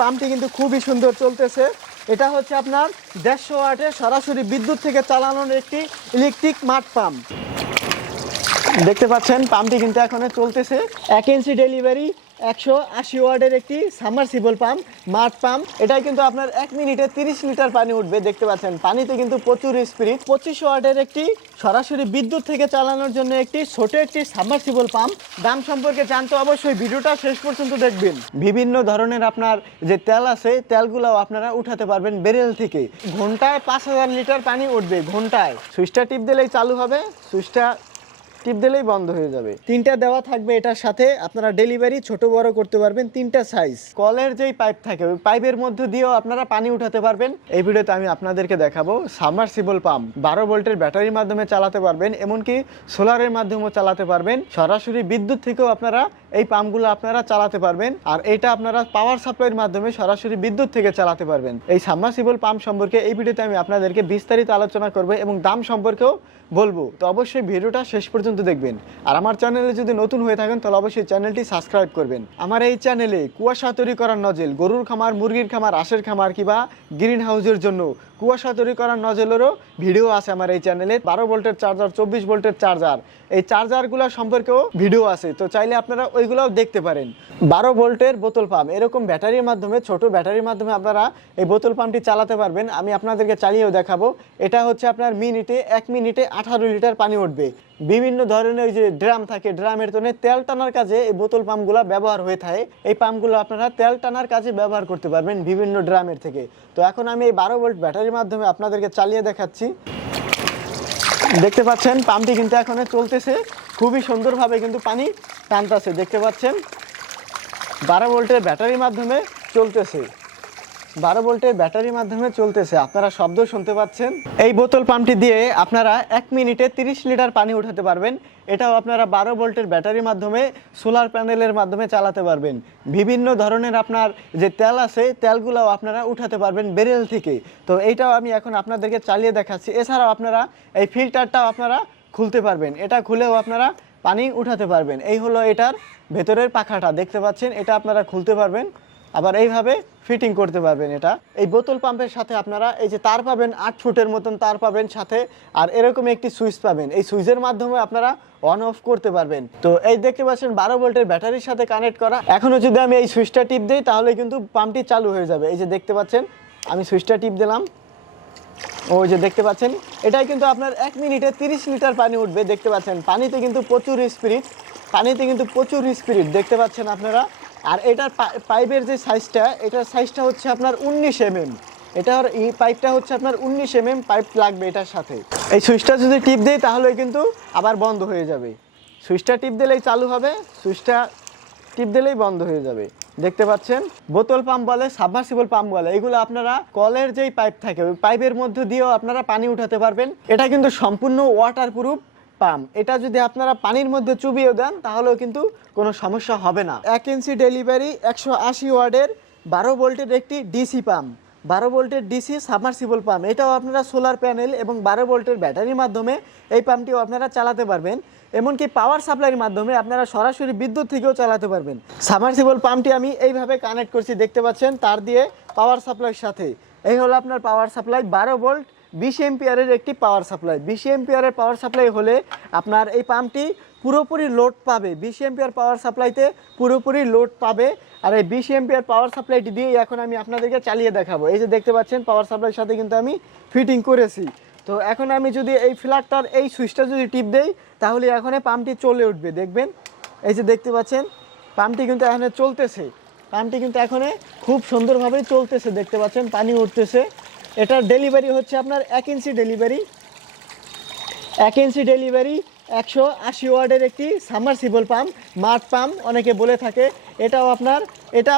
পাম্পটি কিন্তু খুবই সুন্দর চলতেছে। এটা হচ্ছে আপনার 150 ওয়াটের সরাসরি বিদ্যুৎ থেকে চালানোর একটি ইলেকট্রিক মাঠ পাম্প। দেখতে পাচ্ছেন পাম্পটি কিন্তু এখন চলতেছে। 1 ইঞ্চি ডেলিভারি 180 ওয়াটের একটি সাবমার্সিবল পাম্প, মাঠ পাম্প। এটাই কিন্তু আপনার 1 মিনিটে 30 লিটার পানি উঠবে। দেখতে পাচ্ছেন পানিতে কিন্তু প্রচুর স্পিড। 25 ওয়াটের একটি সরাসরি বিদ্যুৎ থেকে চালানোর জন্য একটি ছোট একটি সাবমার্সিবল পাম্প। দাম সম্পর্কে জানতে অবশ্যই ভিডিওটা শেষ পর্যন্ত দেখবেন। বিভিন্ন ধরনের আপনার যে তেল আছে, তেলগুলোও আপনারা উঠাতে পারবেন ব্যারেল থেকে। ঘন্টায় 5000 লিটার পানি উঠবে ঘন্টায়। সুইচটা টিপ দিলেই চালু হবে, সুইচটা টিপ দিলেই বন্ধ হয়ে যাবে। 3টা দেওয়া থাকবে এটার সাথে। আপনারা ডেলিভারি ছোট বড় করতে পারবেন 3টা সাইজ। কলের যেই পাইপ থাকে ওই পাইপের মধ্যে দিয়েও আপনারা পানি উঠাতে পারবেন। এই ভিডিওতে আমি আপনাদেরকে দেখাবো সাবমার্সিবল পাম্প। 12 ভোল্টের ব্যাটারির মাধ্যমে চালাতে পারবেন, এমনকি সোলারের মাধ্যমেও চালাতে পারবেন। সরাসরি বিদ্যুৎ থেকেও আপনারা এই পাম্পগুলো আপনারা চালাতে পারবেন। আর এটা আপনারা পাওয়ার সাপ্লাইয়ের মাধ্যমে সরাসরি বিদ্যুৎ থেকে চালাতে পারবেন। এই সাবমার্সিবল পাম্প সম্পর্কে এই ভিডিওতে আমি আপনাদেরকে বিস্তারিত আলোচনা করব এবং দাম সম্পর্কেও বলবো। তো অবশ্যই ভিডিওটা শেষ পর্যন্ত দেখবেন। আর আমার চ্যানেলে যদি নতুন হয়ে থাকেন তাহলে অবশ্যই চ্যানেলটি সাবস্ক্রাইব করবেন। আমার এই চ্যানেলে কুয়াশা তৈরি করার নজেল, গরুর খামার, মুরগির খামার, হাঁসের খামার কিংবা গ্রিন হাউসের জন্য কুয়াশা তৈরি করার নজেলেরও ভিডিও আছে আমার এই চ্যানেলে। 12 ভোল্টের চার্জার, 24 ভোল্টের চার্জার, এই চার্জারগুলো সম্পর্কেও ভিডিও আছে। তো চাইলে আপনারা ওইগুলোও দেখতে পারেন। 12 ভোল্টের বোতল পাম্প, এরকম ব্যাটারির মাধ্যমে, ছোট ব্যাটারির মাধ্যমে আপনারা এই বোতল পাম্পটি চালাতে পারবেন। আমি আপনাদেরকে চালিয়েও দেখাবো। এটা হচ্ছে আপনার মিনিটে 1 মিনিটে 18 লিটার পানি উঠবে। বিভিন্ন ধরনের যে ড্রাম থাকে, ড্রামের জন্য তেল টানার কাজে এই বোতল পাম্পগুলো ব্যবহার হয়ে থাকে। এই পাম্পগুলো আপনারা তেল টানার কাজে ব্যবহার করতে পারবেন বিভিন্ন ড্রামের থেকে। তো এখন আমি এই 12 ভোল্ট ব্যাটারির মাধ্যমে আপনাদেরকে চালিয়ে দেখাচ্ছি। দেখতে পাচ্ছেন পাম্পটি কিন্তু এখন চলতেছে। খুবই সুন্দরভাবে কিন্তু পানি টানতেছে। দেখতে পাচ্ছেন 12 ভোল্টের ব্যাটারির মাধ্যমে চলতেছে। 12 ভোল্টের ব্যাটারির মাধ্যমে চলতেছে। আপনারা শব্দ শুনতে পাচ্ছেন। এই বোতল পাম্পটি দিয়ে আপনারা 1 মিনিটে 30 লিটার পানি উঠাতে পারবেন। এটাও আপনারা 12 ভোল্টের ব্যাটারির মাধ্যমে, সোলার প্যানেলের মাধ্যমে চালাতে পারবেন। বিভিন্ন ধরনের আপনার যে তেল আছে, তেলগুলোও আপনারা উঠাতে পারবেন ব্যারেল থেকে। তো এইটাও আমি এখন আপনাদেরকে চালিয়ে দেখাচ্ছি। এছাড়াও আপনারা এই ফিল্টারটাও আপনারা খুলতে পারবেন। এটা খুলেও আপনারা পানি উঠাতে পারবেন। এই হলো এটার ভেতরের পাখাটা, দেখতে পাচ্ছেন। এটা আপনারা খুলতে পারবেন, আবার এইভাবে ফিটিং করতে পারবেন। এটা এই বোতল পাম্পের সাথে আপনারা এই যে তার পাবেন, 8 ফুটের মতন তার পাবেন সাথে। আর এরকম একটি সুইচ পাবেন। এই সুইচের মাধ্যমে আপনারা অন অফ করতে পারবেন। তো এই দেখতে পাচ্ছেন 12 ভোল্টের ব্যাটারির সাথে কানেক্ট করা। এখনও যদি আমি এই সুইচটা টিপ দিই তাহলে কিন্তু পাম্পটি চালু হয়ে যাবে। এই যে দেখতে পাচ্ছেন আমি সুইচটা টিপ দিলাম, ওই যে দেখতে পাচ্ছেন এটাই কিন্তু আপনার 1 মিনিটে 30 লিটার পানি উঠবে। দেখতে পাচ্ছেন পানিতে কিন্তু প্রচুর স্পিড, পানিতে কিন্তু প্রচুর স্পিড দেখতে পাচ্ছেন আপনারা। আর এটার পাইপের যে সাইজটা, এটার সাইজটা হচ্ছে আপনার 19 mm। এটার এই পাইপটা হচ্ছে আপনার 19 mm পাইপ লাগবে এটার সাথে। এই সুইচটা যদি টিপ দেই তাহলে কিন্তু আবার বন্ধ হয়ে যাবে। সুইচটা টিপ দিলেই চালু হবে, সুইচটা টিপ দিলেই বন্ধ হয়ে যাবে। দেখতে পাচ্ছেন বোতল পাম্প বলে, সাবমার্সিবল পাম্প বলে। এগুলো আপনারা কলের যেই পাইপ থাকে ওই পাইপের মধ্যে দিয়েও আপনারা পানি উঠাতে পারবেন। এটা কিন্তু সম্পূর্ণ ওয়াটারপ্রুফ পাম্প। এটা যদি আপনারা পানির মধ্যে চুবিয়ে দেন তাহলেও কিন্তু কোনো সমস্যা হবে না। 1 ইঞ্চি ডেলিভারি 180 ওয়াটের 12 ভোল্টের একটি ডিসি পাম্প, 12 ভোল্টের ডিসি সাবমার্সিবল পাম্প। এটাও আপনারা সোলার প্যানেল এবং 12 ভোল্টের ব্যাটারির মাধ্যমে এই পাম্পটিও আপনারা চালাতে পারবেন। এমনকি পাওয়ার সাপ্লাইয়ের মাধ্যমে আপনারা সরাসরি বিদ্যুৎ থেকেও চালাতে পারবেন। সাবমার্সিবল পাম্পটি আমি এইভাবে কানেক্ট করছি, দেখতে পাচ্ছেন তার দিয়ে পাওয়ার সাপ্লাইয়ের সাথে। এই হলো আপনার পাওয়ার সাপ্লাই, 12 ভোল্ট 20 এম্পিয়ারের একটি পাওয়ার সাপ্লাই। 20 এম্পিয়ারের পাওয়ার সাপ্লাই হলে আপনার এই পাম্পটি পুরোপুরি লোড পাবে। 20 এম্পিয়ার পাওয়ার সাপ্লাইতে পুরোপুরি লোড পাবে। আর এই 20 এম্পিয়ার পাওয়ার সাপ্লাইটি দিয়ে এখন আমি আপনাদেরকে চালিয়ে দেখাবো। এই যে দেখতে পাচ্ছেন পাওয়ার সাপ্লাইয়ের সাথে কিন্তু আমি ফিটিং করেছি। তো এখন আমি যদি এই ফ্ল্যাগটার এই সুইচটা যদি টিপ দেই তাহলে এখন পাম্পটি চলে উঠবে। দেখবেন এই যে দেখতে পাচ্ছেন পাম্পটি কিন্তু এখন চলতেছে। পাম্পটি কিন্তু এখন খুব সুন্দরভাবে চলতেছে। দেখতে পাচ্ছেন পানি উঠতেছে। এটার ডেলিভারি হচ্ছে আপনার 1 ইঞ্চি ডেলিভারি, 1 ইঞ্চি ডেলিভারি 180 ওয়াটের একটি সাবমার্সিবল পাম্প, মাঠ পাম্প অনেকে বলে থাকে। এটা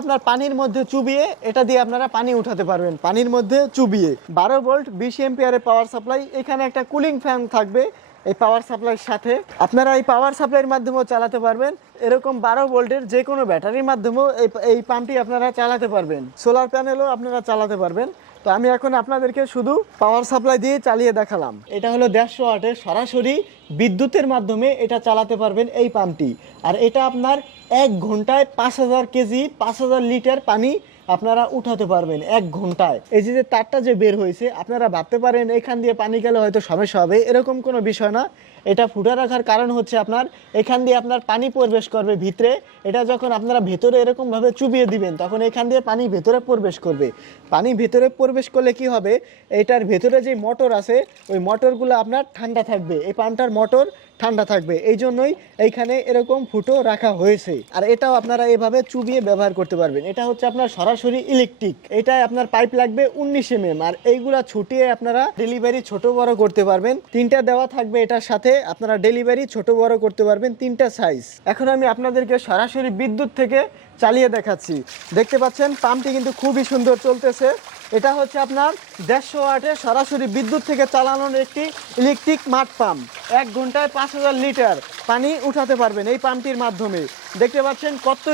আপনার পানির মধ্যে চুবিয়ে এটা দিয়ে আপনারা পানি উঠাতে পারবেন, পানির মধ্যে চুবিয়ে। 12 ভোল্ট 20 এম্পিয়ারের পাওয়ার সাপ্লাই। এখানে একটা কুলিং ফ্যান থাকবে এই পাওয়ার সাপ্লাইয়ের সাথে। আপনারা এই পাওয়ার সাপ্লাইয়ের মাধ্যমেও চালাতে পারবেন। এরকম 12 ভোল্টের যে কোনো ব্যাটারির মাধ্যমেও এই পাম্পটি আপনারা চালাতে পারবেন। সোলার প্যানেলও আপনারা চালাতে পারবেন। তো আমি এখন আপনাদেরকে শুধু পাওয়ার সাপ্লাই দিয়ে চালিয়ে দেখালাম। এটা হলো 150 ওয়াটের সরাসরি বিদ্যুতের মাধ্যমে এটা চালাতে পারবেন এই পাম্পটি। আর এটা আপনার 1 ঘন্টায় 5000 কেজি 5000 লিটার পানি আপনারা উঠাতে পারবেন 1 ঘন্টায়। এই যে তারটা যে বের হয়েছে, আপনারা ভাবতে পারেন এখান দিয়ে পানি গেলে হয়তো সমস্যা হবে, এরকম কোনো বিষয় না। এটা ফুটা রাখার কারণ হচ্ছে আপনার এখান দিয়ে আপনার পানি প্রবেশ করবে ভিতরে। এটা যখন আপনারা ভেতরে এরকমভাবে চুবিয়ে দিবেন তখন এখান দিয়ে পানি ভেতরে প্রবেশ করবে। পানি ভেতরে প্রবেশ করলে কি হবে, এটার ভেতরে যে মোটর আছে ওই মোটরগুলো আপনার ঠান্ডা থাকবে, এই পাম্পটার মোটর ঠান্ডা থাকবে, এই জন্যই এইখানে এরকম ফুটো রাখা হয়েছে। আর এটাও আপনারা এভাবে চুবিয়ে ব্যবহার করতে পারবেন। এটা হচ্ছে আপনার সরাসরি ইলেকট্রিক, এটাই আপনার পাইপ লাগবে 19 mm, আর এইগুলা ছুটিয়ে আপনারা ডেলিভারি ছোট বড় করতে পারবেন। 3টা দেওয়া থাকবে এটার সাথে, আপনারা ডেলিভারি ছোট বড় করতে পারবেন 3টা সাইজ। এখন আমি আপনাদেরকে সরাসরি বিদ্যুৎ থেকে চালিয়ে দেখাচ্ছি। দেখতে পাচ্ছেন পাম্পটি কিন্তু খুবই সুন্দর চলতেছে। এটা হচ্ছে আপনার 150 ওয়াটের সরাসরি বিদ্যুৎ থেকে চালানোর একটি ইলেকট্রিক মাঠ পাম্প। 1 ঘন্টায় 5000 লিটার পানি উঠাতে পারবেন এই পাম্পটির মাধ্যমে। দেখতে পাচ্ছেন কত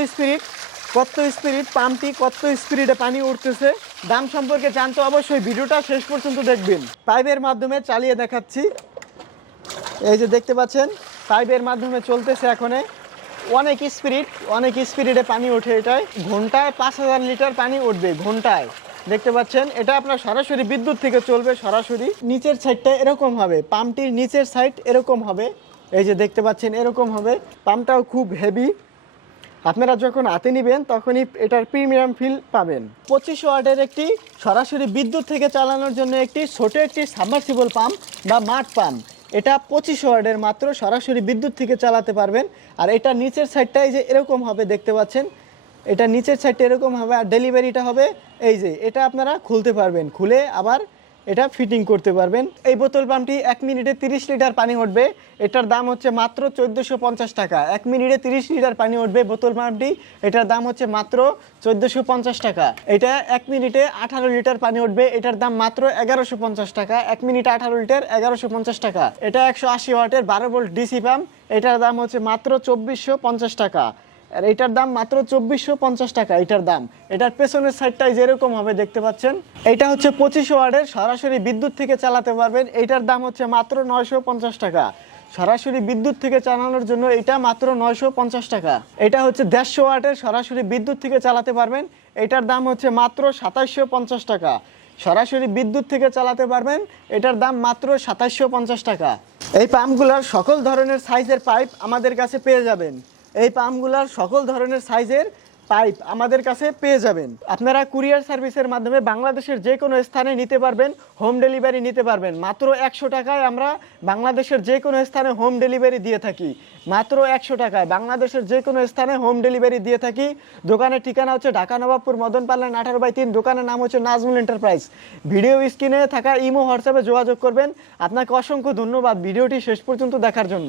স্পিড পাম্পটি, কত স্পিডে পানি উঠতেছে। দাম সম্পর্কে জানতে অবশ্যই ভিডিওটা শেষ পর্যন্ত দেখবেন। পাইপের মাধ্যমে চালিয়ে দেখাচ্ছি। এই যে দেখতে পাচ্ছেন পাইপের মাধ্যমে চলতেছে। এখন অনেক স্পিডে পানি ওঠে। এটাই ঘন্টায় 5000 লিটার পানি উঠবে ঘন্টায়। দেখতে পাচ্ছেন এটা আপনার সরাসরি বিদ্যুৎ থেকে চলবে। সরাসরি নিচের সাইডটা এরকম হবে, পাম্পটির নিচের সাইড এরকম হবে। এই যে দেখতে পাচ্ছেন এরকম হবে। পাম্পটাও খুব হেভি, আপনারা যখন হাতে নেবেন তখনই এটার প্রিমিয়াম ফিল পাবেন। 25 ওয়াটের একটি সরাসরি বিদ্যুৎ থেকে চালানোর জন্য ছোট একটি সাবমার্সিবল পাম্প বা মাঠ পাম্প। এটা 25 ওয়াটের মাত্র, সরাসরি বিদ্যুৎ থেকে চালাতে পারবেন। আর এটা নিচের সাইডটাই যে এরকম হবে, দেখতে পাচ্ছেন এটা নিচের সাইডটা এরকম হবে। আর ডেলিভারিটা হবে এই যে, এটা আপনারা খুলতে পারবেন, খুলে আবার এটা ফিটিং করতে পারবেন। এই বোতল পাম্পটি 1 মিনিটে 30 লিটার পানি উঠবে। এটার দাম হচ্ছে মাত্র 1450 টাকা। 1 মিনিটে 30 লিটার পানি উঠবে বোতল পাম্পটি, এটার দাম হচ্ছে মাত্র 1450 টাকা। এটা 1 মিনিটে 18 লিটার পানি উঠবে, এটার দাম মাত্র 1150 টাকা। 1 মিনিটে 18 লিটার 1150 টাকা। এটা 180 ওয়াটের 12 ভোল্ট ডিসি পাম্প, এটার দাম হচ্ছে মাত্র 2450 টাকা। আর এটার দাম মাত্র 2450 টাকা এটার দাম। এটার পেছনের সাইডটাই যেরকম হবে দেখতে পাচ্ছেন। এটা হচ্ছে 25 ওয়াটের সরাসরি বিদ্যুৎ থেকে চালাতে পারবেন, এটার দাম হচ্ছে মাত্র 950 টাকা। সরাসরি বিদ্যুৎ থেকে চালানোর জন্য এটা মাত্র 950 টাকা। এটা হচ্ছে 150 ওয়াটের সরাসরি বিদ্যুৎ থেকে চালাতে পারবেন, এটার দাম হচ্ছে মাত্র 2750 টাকা। সরাসরি বিদ্যুৎ থেকে চালাতে পারবেন, এটার দাম মাত্র 2750 টাকা। এই পাম্পগুলোর সকল ধরনের সাইজের পাইপ আমাদের কাছে পেয়ে যাবেন। এই পাম্পগুলোর সকল ধরনের সাইজের পাইপ আমাদের কাছে পেয়ে যাবেন। আপনারা কুরিয়ার সার্ভিসের মাধ্যমে বাংলাদেশের যে কোনো স্থানে নিতে পারবেন, হোম ডেলিভারি নিতে পারবেন। মাত্র 100 টাকায় আমরা বাংলাদেশের যে কোনো স্থানে হোম ডেলিভারি দিয়ে থাকি। মাত্র 100 টাকায় বাংলাদেশের যে কোনো স্থানে হোম ডেলিভারি দিয়ে থাকি। দোকানের ঠিকানা হচ্ছে ঢাকা নবাবপুর মদন পাল্লা 18/3। দোকানের নাম হচ্ছে নাজমুল এন্টারপ্রাইজ। ভিডিও স্ক্রিনে থাকা ইমো হোয়াটসঅ্যাপে যোগাযোগ করবেন। আপনাকে অসংখ্য ধন্যবাদ ভিডিওটি শেষ পর্যন্ত দেখার জন্য।